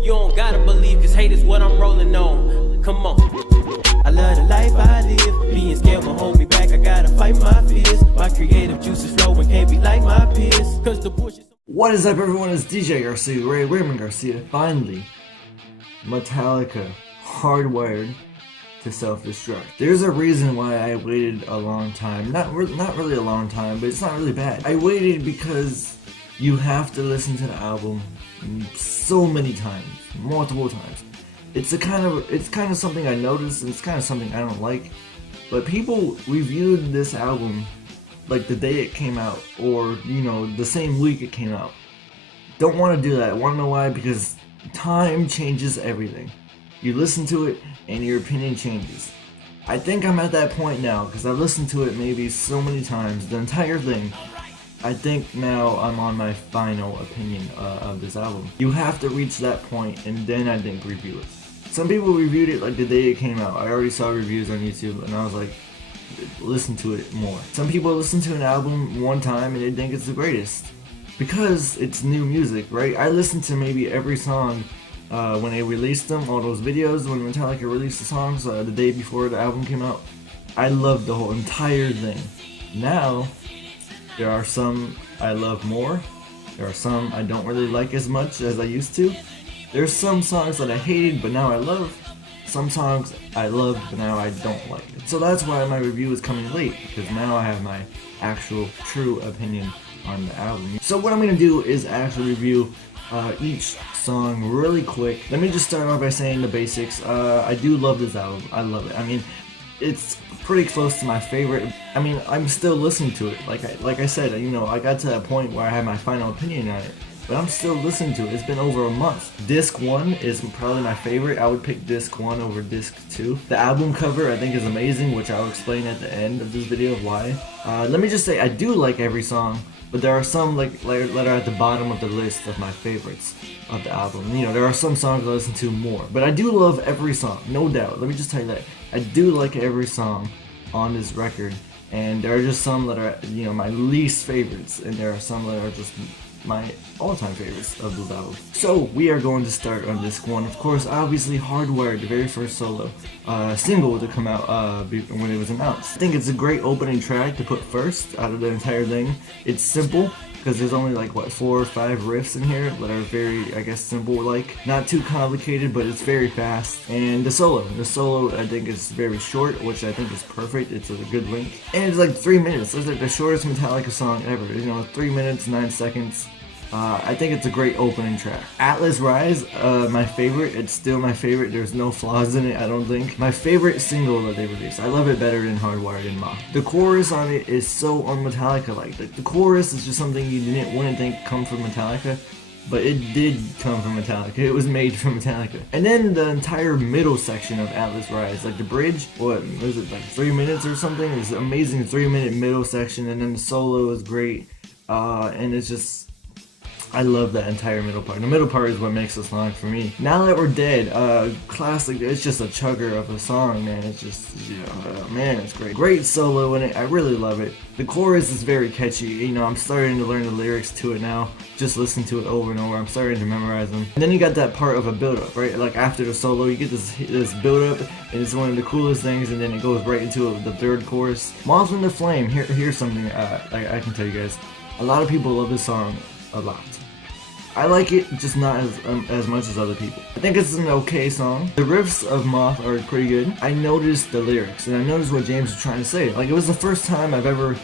You don't gotta believe, cause hate is what I'm rolling on. Come on. I love the life I live. Being scared won't hold me back. I gotta fight my fears. My creative juices flowing, can't be like my peers. Cause the bullshit. What is up, everyone? It's DJ Garcia, Raymond Garcia. Finally, Metallica Hardwired to Self-Destruct. There's a reason why I waited a long time. Not really a long time, but it's not really bad. I waited because you have to listen to the album so many times, multiple times. It's kind of something I noticed, and it's kind of something I don't like. But people reviewed this album like the day it came out, or the same week it came out. Don't want to do that. Want to know why? Because time changes everything. You listen to it and your opinion changes. I think I'm at that point now because I've listened to it maybe so many times, the entire thing. I think now I'm on my final opinion of this album. You have to reach that point and then I think review it. Some people reviewed it like the day it came out. I already saw reviews on YouTube and I was like, listen to it more. Some people listen to an album one time and they think it's the greatest because it's new music, right? I listened to maybe every song when they released them, all those videos when Metallica released the songs the day before the album came out. I loved the whole entire thing. Now, there are some I love more. There are some I don't really like as much as I used to. There's some songs that I hated but now I love. Some songs I love but now I don't like it. So that's why my review is coming late, because now I have my actual true opinion on the album. So what I'm going to do is actually review each song really quick. Let me just start off by saying the basics. I do love this album. I love it. I mean, it's pretty close to my favorite. I mean, I'm still listening to it. Like I said, I got to that point where I had my final opinion on it, but I'm still listening to it. It's been over a month. Disc 1 is probably my favorite. I would pick Disc 1 over Disc 2. The album cover I think is amazing, which I'll explain at the end of this video of why. Let me just say I do like every song, but there are some that are at the bottom of the list of my favorites of the album. There are some songs I listen to more, but I do love every song, no doubt. Let me just tell you that. I do like every song on this record, and there are just some that are, my least favorites, and there are some that are just my all-time favorites of this album. So we are going to start on disc 1. Of course, obviously Hardwired, the very first solo single to come out when it was announced. I think it's a great opening track to put first out of the entire thing. It's simple because there's only like 4 or 5 riffs in here that are very, I guess, simple, not too complicated, but it's very fast. And the solo I think is very short, which I think is perfect. It's a good length, and it's like 3 minutes. It's like the shortest Metallica song ever. 3 minutes 9 seconds. I think it's a great opening track. Atlas Rise, my favorite. It's still my favorite. There's no flaws in it, I don't think. My favorite single that they released. I love it better than Hardwired and Ma. The chorus on it is so un-Metallica-like. The chorus is just something you wouldn't think come from Metallica, but it did come from Metallica. It was made from Metallica. And then the entire middle section of Atlas Rise, like the bridge, what was it, like 3 minutes or something? It's an amazing 3-minute middle section, and then the solo is great, and it's just, I love that entire middle part. The middle part is what makes the song for me. Now That We're Dead, classic. It's just a chugger of a song, man. It's just, man, it's great. Great solo in it. I really love it. The chorus is very catchy. I'm starting to learn the lyrics to it now. Just listen to it over and over. I'm starting to memorize them. And then you got that part of a build-up, right? Like after the solo, you get this build-up, and it's one of the coolest things. And then it goes right into the third chorus. Moth in the Flame. Here's something I can tell you guys. A lot of people love this song a lot. I like it, just not as much as other people. I think it's an okay song. The riffs of Moth are pretty good. I noticed the lyrics, and I noticed what James was trying to say. It was the first time I've ever,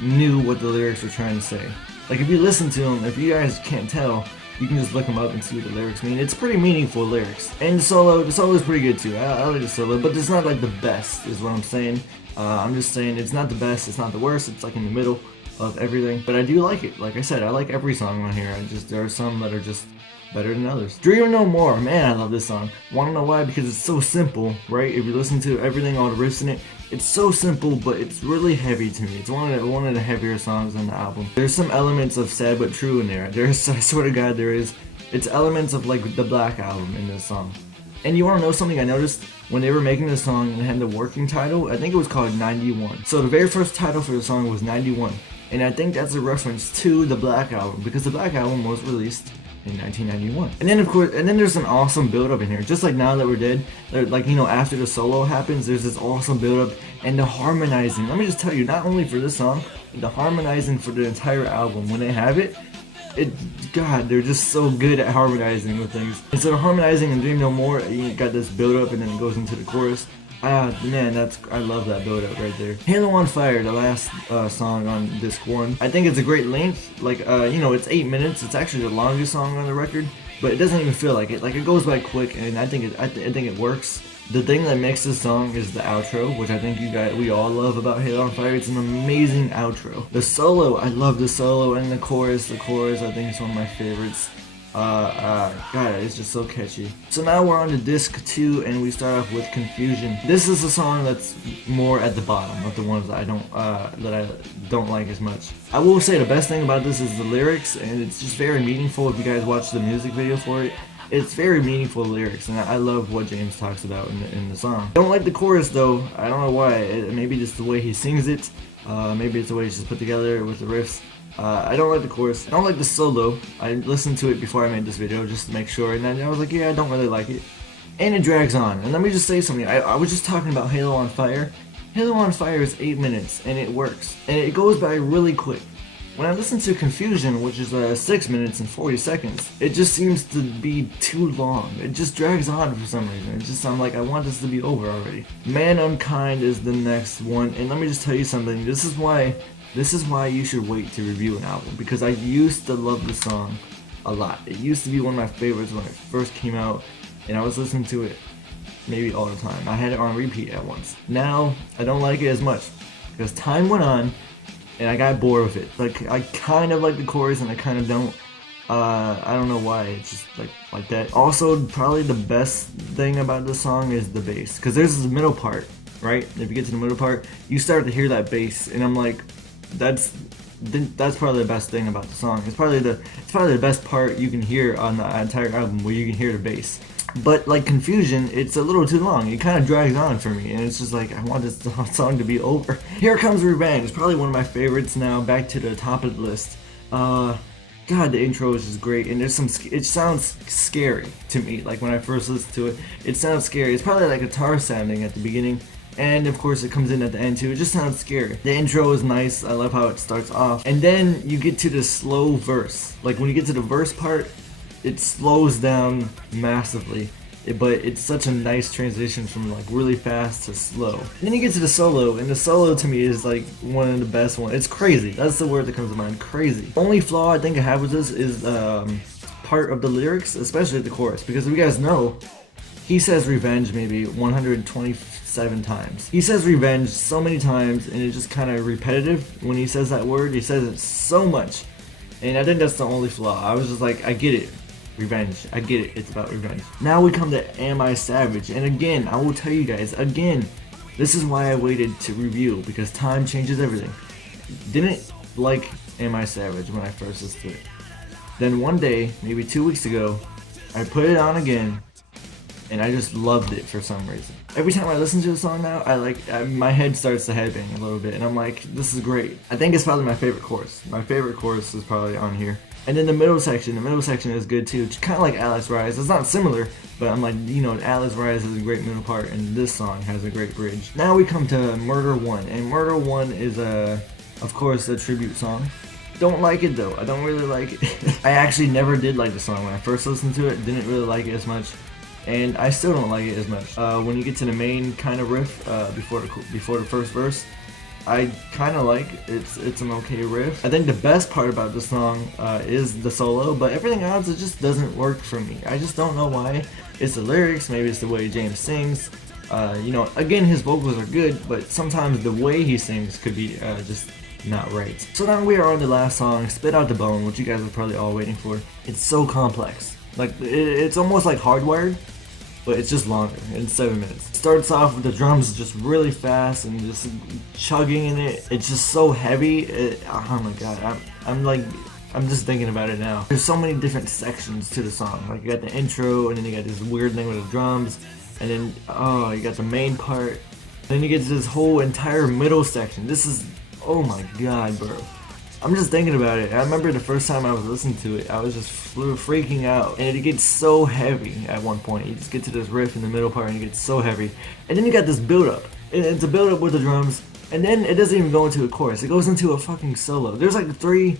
knew what the lyrics were trying to say. If you listen to them, if you guys can't tell, you can just look them up and see what the lyrics mean. It's pretty meaningful lyrics. And the solo is pretty good too. I like the solo, but it's not the best, is what I'm saying. I'm just saying it's not the best, it's not the worst, it's in the middle of everything, but I do like it. Like I said, I like every song on here. There are some that are just better than others. Dream No More, man, I love this song. Want to know why? Because it's so simple, right? If you listen to everything, all the riffs in it, it's so simple, but it's really heavy to me. It's one of the heavier songs on the album. There's some elements of Sad But True in there. I swear to God, there is. It's elements of the Black Album in this song. And you want to know something I noticed? When they were making this song and had the working title, I think it was called 91. So the very first title for the song was 91. And I think that's a reference to the Black Album, because the Black Album was released in 1991. And then of course, and then there's an awesome build up in here. Just like Now That We're Dead, like, you know, after the solo happens, there's this awesome build up and the harmonizing. Let me just tell you, not only for this song, the harmonizing for the entire album, when they have it, God, they're just so good at harmonizing with things. Instead of harmonizing and Dream No More, you got this build up and then it goes into the chorus. Man, I love that build up right there. Halo on Fire, the last song on disc 1. I think it's a great length. Like, you know, it's 8 minutes. It's actually the longest song on the record, but it doesn't even feel like it. Like, it goes by quick, and I think it works. The thing that makes this song is the outro, which I think we all love about Halo on Fire. It's an amazing outro. The solo, I love the solo, and the chorus. The chorus, I think, is one of my favorites. God, it's just so catchy. So now we're on to disc 2, and we start off with Confusion. This is a song that's more at the bottom of the ones that I don't like as much. I will say the best thing about this is the lyrics, and it's just very meaningful. If you guys watch the music video for it, it's very meaningful lyrics, and I love what James talks about in the song. Don't like the chorus though. I don't know why. Maybe just the way he sings it. Maybe it's the way it's just put together with the riffs. I don't like the chorus. I don't like the solo. I listened to it before I made this video just to make sure, and then I was like, yeah, I don't really like it. And it drags on. And let me just say something. I was just talking about Halo on Fire. Halo on Fire is 8 minutes, and it works. And it goes by really quick. When I listen to Confusion, which is 6 minutes and 40 seconds, it just seems to be too long. It just drags on for some reason. I'm like, I want this to be over already. Man Unkind is the next one, and let me just tell you something. This is why you should wait to review an album, because I used to love the song a lot. It used to be one of my favorites when it first came out, and I was listening to it maybe all the time. I had it on repeat at once. Now, I don't like it as much, because time went on, and I got bored with it. Like, I kind of like the chorus, and I kind of don't. I don't know why, it's just like that. Also, probably the best thing about the song is the bass, because there's this middle part, right? If you get to the middle part, you start to hear that bass, and I'm like, that's probably the best thing about the song. It's probably the best part you can hear on the entire album, where you can hear the bass. But like Confusion, it's a little too long. It kind of drags on for me, and it's just like, I want this song to be over. Here Comes Revenge, probably one of my favorites now, back to the top of the list. God, the intro is just great, and there's it sounds scary to me. Like, when I first listened to it, it sounds scary. It's probably like guitar sounding at the beginning, and of course it comes in at the end too. It just sounds scary. The intro is nice. I love how it starts off, and then you get to the slow verse. Like, when you get to the verse part, it slows down massively, but it's such a nice transition from like really fast to slow. And then you get to the solo, and the solo to me is like one of the best ones. It's crazy. That's the word that comes to mind. Crazy. Only flaw I think I have with this is part of the lyrics, especially the chorus, because if you guys know, he says revenge maybe 127 times. He says revenge so many times, and it's just kind of repetitive when he says that word. He says it so much, and I think that's the only flaw. I was just like, I get it. Revenge. I get it. It's about revenge. Now we come to Am I Savage, and again, I will tell you guys, again, this is why I waited to review, because time changes everything. Didn't like Am I Savage when I first listened to it. Then one day, maybe 2 weeks ago, I put it on again, and I just loved it for some reason. Every time I listen to the song now, my head starts to headbang a little bit, and I'm like, this is great. I think it's probably my favorite chorus. My favorite chorus is probably on here. And then the middle section is good too. It's kind of like Alice Rise. It's not similar, but I'm like, you know, Alice Rise has a great middle part, and this song has a great bridge. Now we come to Murder One, and Murder One is of course, a tribute song. Don't like it though. I don't really like it. I actually never did like the song when I first listened to it. Didn't really like it as much, and I still don't like it as much. When you get to the main kind of riff before the first verse, I kind of like it's an okay riff. I think the best part about the song is the solo, but everything else, it just doesn't work for me. I just don't know why. It's the lyrics, maybe it's the way James sings. You know, again, his vocals are good, but sometimes the way he sings could be just not right. So now we are on the last song, Spit Out the Bone, which you guys are probably all waiting for. It's so complex. Like, it's almost like Hardwired, but it's just longer. It's 7 minutes. It starts off with the drums just really fast and just chugging in it. It's just so heavy. Oh my god, I'm just thinking about it now. There's so many different sections to the song. Like, you got the intro, and then you got this weird thing with the drums, and then you got the main part. And then you get to this whole entire middle section. This is, oh my god, bro. I'm just thinking about it. I remember the first time I was listening to it, I was just freaking out. And it gets so heavy at one point. You just get to this riff in the middle part and it gets so heavy. And then you got this build up. It's a build up with the drums. And then it doesn't even go into a chorus. It goes into a fucking solo. There's like three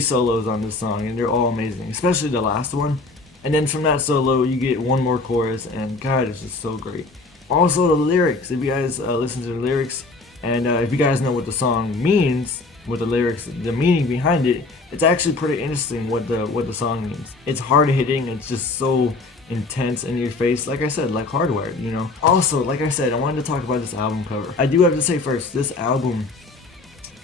solos on this song and they're all amazing. Especially the last one. And then from that solo, you get one more chorus and God, it's just so great. Also the lyrics. If you guys listen to the lyrics and if you guys know what the song means, with the lyrics, the meaning behind it, it's actually pretty interesting what the song means. It's hard hitting, it's just so intense in your face, like I said, like Hardwired, you know. Also, like I said, I wanted to talk about this album cover. I do have to say first, this album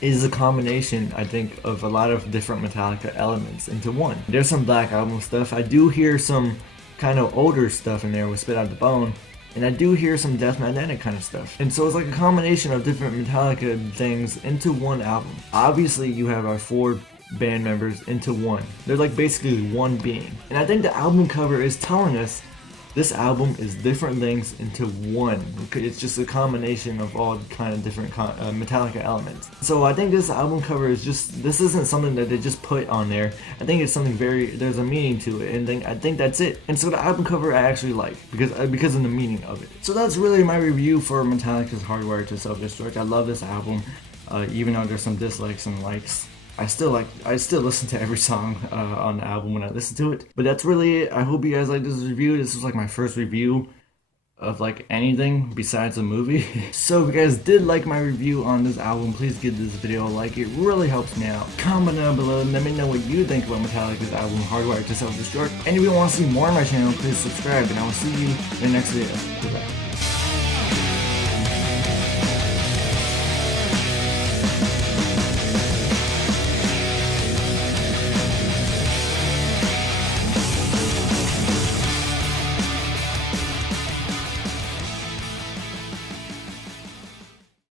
is a combination, I think, of a lot of different Metallica elements into one. There's some Black Album stuff. I do hear some kind of older stuff in there with Spit Out the Bone. And I do hear some Death Magnetic kind of stuff. And so it's like a combination of different Metallica things into one album. Obviously you have our 4 band members into one. They're like basically one being. And I think the album cover is telling us this album is different things into one. It's just a combination of all kind of different Metallica elements. So I think this album cover is just, this isn't something that they just put on there. I think it's something there's a meaning to it, and I think that's it. And so the album cover I actually like, because of the meaning of it. So that's really my review for Metallica's Hardwired to Self-Destruct. I love this album, even though there's some dislikes and likes. I still listen to every song on the album when I listen to it. But that's really it. I hope you guys like this review. This was like my first review of like anything besides a movie. So if you guys did like my review on this album, please give this video a like. It really helps me out. Comment down below and let me know what you think about Metallica's album Hardwired to Self-Destruct. And if you want to see more on my channel, please subscribe and I will see you in the next video. Goodbye.